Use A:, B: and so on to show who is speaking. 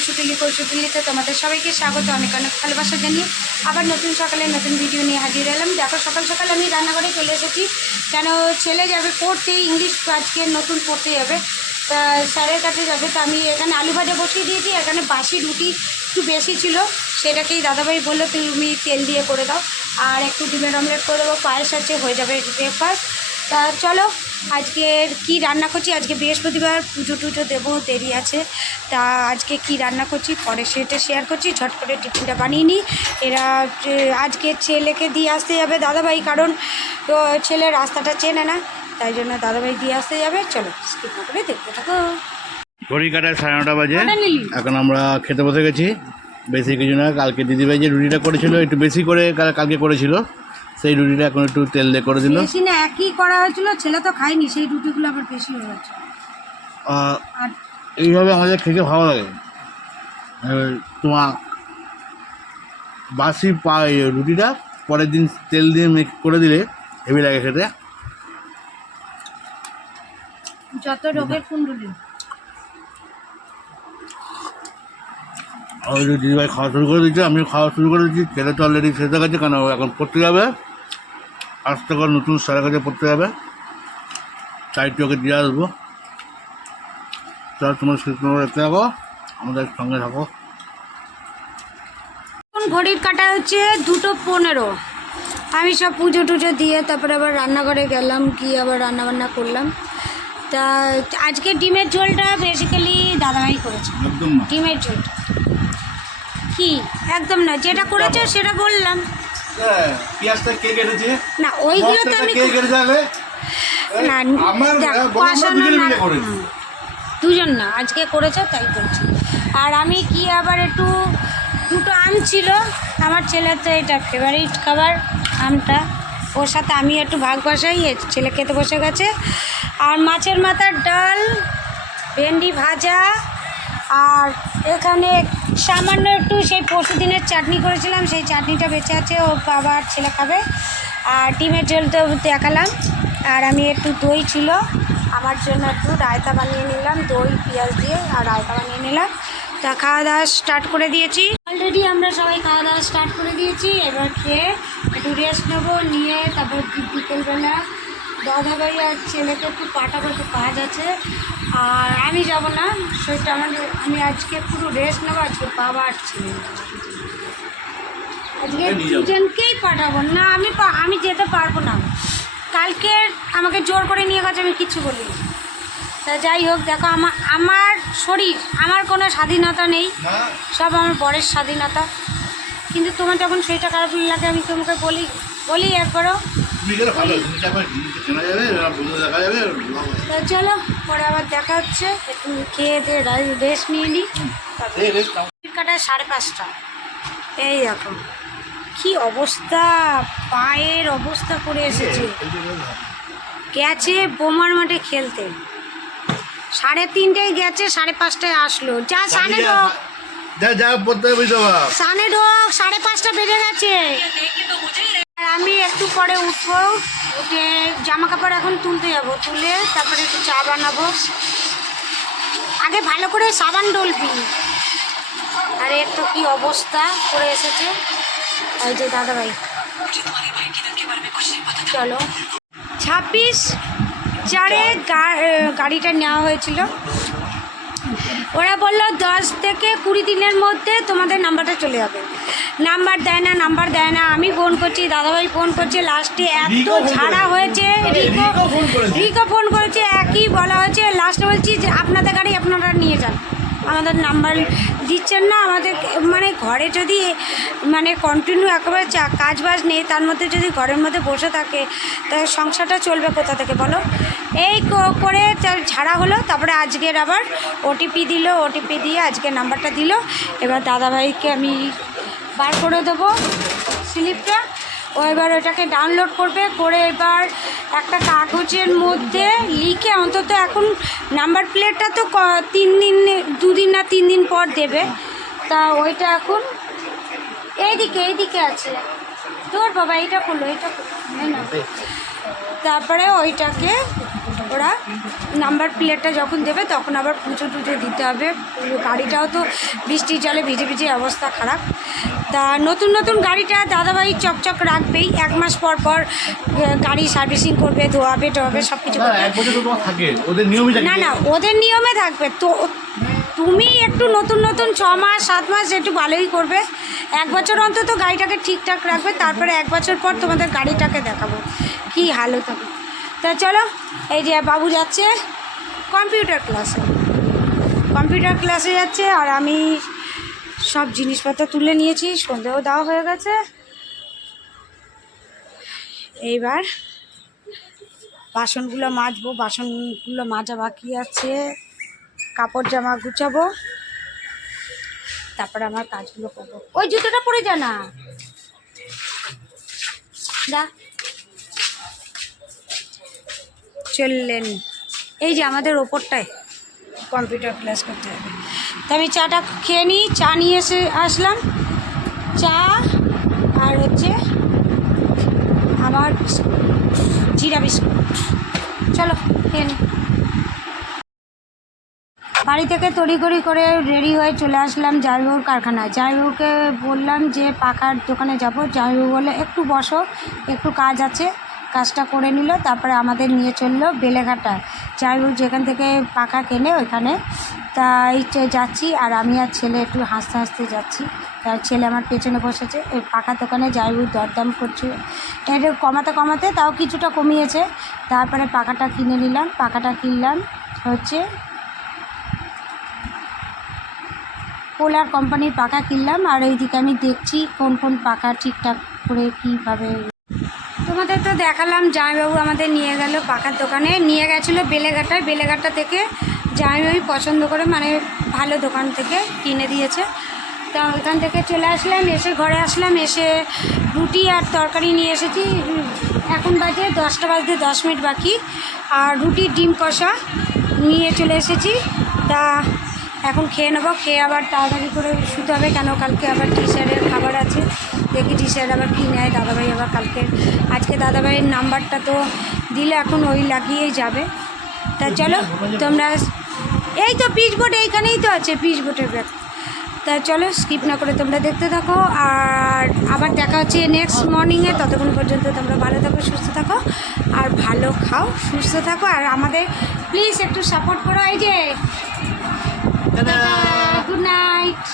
A: কৌশুটুলি কৌশুটুলিতে তোমাদের সবাইকে স্বাগত। অনেক অনেক ভালোবাসা জানিয়ে আবার নতুন সকালে নতুন ভিডিও নিয়ে হাজির এলাম। দেখো, সকাল সকাল আমি রান্নাঘরে চলে এসেছি। কেন ছেলে যাবে পড়তে, ইংলিশ আজকে নতুন পড়তে যাবে স্যারের কাছে যাবে। তা আমি এখানে আলু ভাজা বসিয়ে দিয়েছি। এখানে বাসি রুটি একটু বেশি ছিল। সেটাকেই দাদাভাই বলল, তুমি তেল দিয়ে করে দাও। আর একটু ডিমের অমলেট করে দেবো। পায়েস আছে, হয়ে যাবে ব্রেকফাস্ট তা চলো আজকের কি রান্না করছি? আজকে বৃহস্পতিবার পুজো টুজো দেবো দেরি আছে। তা আজকে কি রান্না করছি? পরে সেটা শেয়ার করছি ঝট করে টিফিনটা বানিয়ে নিই। এরা যে আজকে ছেলেকে দিয়ে আসতে যাবে দাদাভাই কারণ তো ছেলে রাস্তাটা চেনে না তাই জন্য দাদাভাই দিয়ে আসতে যাবে। চলো স্কিপ না করে দেখতে থাকো।
B: ঘড়ি কাটায় সাড়ে নটা বাজে। এখন আমরা খেতে বসে গেছি। বেশি কিছু না কালকে দিদিভাই যে রুটিটা করেছিল একটু বেশি করে কালকে করেছিল। সেই রুটিটা এখন একটু তেল দিয়ে করে দিল।
A: বেশি না একই করা হয়েছিল ছেলে তো খায়নি সেই রুটিগুলো আবার বেশি হয়ে গেছে। আর
B: এইভাবে আমাদের খেতে ভালো লাগে। তোমার বাসি পা রুটিটা পরের দিন তেল দিয়ে মেক করে দিলে হেভি লাগে খেতে।
A: যত রোগের কুণ্ডলি।
B: দিদিভাই খাওয়া শুরু করে দিচ্ছে আমিও খাওয়া শুরু করে দিচ্ছি ছেলে তো অলরেডি খেতে গেছে কেন এখন পড়তে যাবে? আজ থেকে ওর নতুন স্যারের কাছে পড়তে যাবে তাই একটু ওকে দিয়ে আসব। চল তোমার নম্বর দেখতে থাকো আমাদের সঙ্গে থাকো।
A: ঘড়ির কাটা হচ্ছে? দুটো পনেরো। আমি সব পুজো টুজো দিয়ে তারপরে আবার রান্নাঘরে গেলাম গিয়ে আবার রান্না বান্না করলাম। তা আজকে ডিমের ঝোলটা বেসিক্যালি দাদাভাই করেছে। ডিমের ঝোলটা। কি? একদম না। যেটা করেছে সেটা বললাম।
B: পেঁয়াজটা কে কেটেছে?
A: না ওইগুলো তো আমি না
B: আমার। দুজন
A: না আজকে করেছে তাই করছি। আর আমি কি আবার একটু দুটো আম ছিল আমার ছেলের তো এটা ফেভারিট খাবার আমটা। ওর সাথে আমি একটু ভাগ বসাই ছেলে খেতে বসে গেছে। আর মাছের মাথার ডাল ভেন্ডি ভাজা আর এখানে সামান্য একটু সেই পরশু দিনের চাটনি করেছিলাম, সেই চাটনিটা বেঁচে আছে, ও বাবা আর ছেলে খাবে। আর ডিমের ঝোল তো দেখালাম, আর আমি একটু দই ছিল, আমার জন্য একটু রায়তা বানিয়ে নিলাম, দই, পেঁয়াজ দিয়ে আর রায়তা বানিয়ে নিলাম। তা খাওয়া দাওয়া স্টার্ট করে দিয়েছি। অলরেডি আমরা সবাই খাওয়া দাওয়া স্টার্ট করে দিয়েছি, এবার খেয়ে একটু রেস্ট নেব, নিয়ে তারপর বিকেলবেলা দাদাভাই আর ছেলেকে একটু পাঠাবো একটু কাজ আছে। আর আমি যাব না সেটা আমার আমি আজকে পুরো রেস্ট নেব আজকে বাবা আর ছেলে আজকে দুজনকেই পাঠাবো। না আমি আমি যেতে পারব না। কালকে আমাকে জোর করে নিয়ে গেছে আমি কিছু বলি তা যাই হোক দেখো আমার আমার শরীর আমার কোনো স্বাধীনতা নেই। সব আমার বরের স্বাধীনতা। কিন্তু তোমার যখন শরীরটা খারাপ লাগে আমি তোমাকে বলি বলি একবারও।
B: চেনা যাবে দেখা যাবে
A: তো চলো পরে আবার দেখা হচ্ছে। একটু খেয়ে দিয়ে রেস্ট নিয়ে নিই কাটায় সাড়ে পাঁচটা। এই দেখো কি অবস্থা পায়ের অবস্থা করে এসেছে। গেছে বোমার মাঠে খেলতে। সাড়ে তিনটেয় গেছে সাড়ে পাঁচটায় আসলো। যা সানে ঢোক। সানে ঢোক সাড়ে পাঁচটা বেজে গেছে। আমি একটু পরে উঠবো উঠে জামা কাপড় এখন তুলতে যাব, তুলে তারপরে একটু চা বানাবো। আগে ভালো করে সাবান ডলবি। আর এর তো কি অবস্থা করে এসেছে। এই যে দাদাভাই। চলো। ছাব্বিশ চারে গাড়িটা নেওয়া হয়েছিল। ওরা বলল, দশ থেকে কুড়ি দিনের মধ্যে তোমাদের নাম্বারটা চলে যাবে। নাম্বার দেয় না নাম্বার দেয় না। আমি ফোন করছি দাদাভাই ফোন করছে। লাস্টে এত ঝাড়া হয়েছে রিকো
B: রিকো ফোন করেছে।
A: একই বলা হয়েছে। লাস্টে বলছি যে আপনাদের গাড়ি আপনারা নিয়ে যান। আমাদের নাম্বার দিচ্ছেন না আমাদের মানে ঘরে যদি মানে কন্টিনিউ একেবারে চা- কাজ বাজ নেই তার মধ্যে যদি ঘরের মধ্যে বসে থাকে তাহলে সংসারটা চলবে কোথা থেকে বলো? এই করে ঝাড়া হলো তারপরে আজকের আবার ওটিপি দিল ওটিপি দিয়ে আজকে নাম্বারটা দিল। এবার দাদাভাইকে আমি বার করে দেবো স্লিপটা। ও এবার ওটাকে ডাউনলোড করবে, করে এবার একটা কাগজের মধ্যে লিখে অন্তত এখন নাম্বার প্লেটটা তো তিন দিন, দুদিন না তিন দিন পর দেবে। তা ওইটা এখন এইদিকে এইদিকে আছে। তোর বাবা, এইটা করল এইটা না তারপরে ওইটাকে ওরা নাম্বার প্লেটটা যখন দেবে, তখন আবার পুজো টুজো দিতে হবে। গাড়িটাও তো বৃষ্টির জলে ভিজে ভিজে অবস্থা খারাপ। তা নতুন নতুন গাড়িটা দাদাভাই চকচক রাখবেই। এক মাস পর পর গাড়ি সার্ভিসিং করবে ধোয়াবে টোয়াবে সব কিছু না না ওদের নিয়মে থাকবে। তো তুমি একটু নতুন নতুন ছ মাস সাত মাস একটু ভালোই করবে। এক বছর অন্তত গাড়িটাকে ঠিকঠাক রাখবে। তারপরে এক বছর পর তোমাদের গাড়িটাকে দেখাবো। কি হালত হবে তা চলো এই যে বাবু যাচ্ছে কম্পিউটার ক্লাসে। কম্পিউটার ক্লাসে যাচ্ছে আর আমি সব জিনিসপত্র তুলে নিয়েছি, সন্ধেও দেওয়া হয়ে গেছে। এইবার বাসনগুলো মাজবো, বাসনগুলো মাজা বাকি আছে, কাপড় জামা গুছাবো, তারপরে আমার কাজগুলো করব। ওই জুতোটা পরে যা না। চললেন। এই যে আমাদের ওপরটায়, কম্পিউটার ক্লাস করতে। তা আমি চাটা খেয়ে নিই, চা নিয়ে এসে আসলাম। চা আর হচ্ছে আমার জিরা বিস্কুট। চলো, খেয়ে নিই। বাড়ি থেকে তড়িঘড়ি করে রেডি হয়ে চলে আসলাম জামাইবাবুর কারখানায়। জামাইবাবুকে বললাম যে পাখার দোকানে যাব। জামাইবাবু বলে একটু বসো, একটু কাজ আছে। কাজটা করে নিল, তারপরে আমাদের নিয়ে চলল বেলেঘাটায় জামাইবাবু যেখান থেকে পাখা কেনে ওইখানে। তাই যাচ্ছি, আর আমি আর ছেলে একটু হাসতে হাসতে যাচ্ছি। তার ছেলে আমার পেছনে বসেছে ওই পাখা দোকানে জামাইবাবু দরদাম করছে। এটা কমাতে কমাতে তাও কিছুটা কমিয়েছে। তারপরে পাখাটা কিনে নিলাম, পাখাটা কিনলাম, হচ্ছে পোলার কোম্পানির পাখা কিনলাম। আর এইদিকে আমি দেখছি কোন কোন পাখা ঠিকঠাক করে কীভাবে তোমাদের তো দেখালাম, জামাইবাবু আমাদের নিয়ে গেল পাখার দোকানে। নিয়ে গেছিল বেলেঘাটায়। বেলেঘাটা থেকে জামাইবাবু পছন্দ করে মানে ভালো দোকান থেকে কিনে দিয়েছে। তা ওইখান থেকে চলে আসলাম, এসে ঘরে আসলাম, এসে রুটি আর তরকারি নিয়ে এসেছি। এখন বাজে দশটা বাজতে দশ মিনিট বাকি। আর রুটি, ডিম কষা নিয়ে চলে এসেছি। তা এখন খেয়ে নেব, খেয়ে আবার তাড়াতাড়ি করে শুতে হবে কেন? কালকে আবার টিচারের খাবার আছে। দেখি টিচার আবার কী নেয় দাদাভাই আবার কালকে আজকে দাদাভাইয়ের নাম্বারটা তো দিলে এখন ওই লাগিয়েই যাবে। তা চলো তোমরা এই তো পিচ বোর্ড এইখানেই তো আছে পিচ বোর্ডের ব্যাগ। তা চলো স্কিপ না করে তোমরা দেখতে থাকো আর আবার দেখা হচ্ছে নেক্সট মর্নিংয়ে ততক্ষণ পর্যন্ত তোমরা ভালো থাকো সুস্থ থাকো আর ভালো খাও সুস্থ থাকো আর আমাদের প্লিজ একটু সাপোর্ট করো এই যে। Good night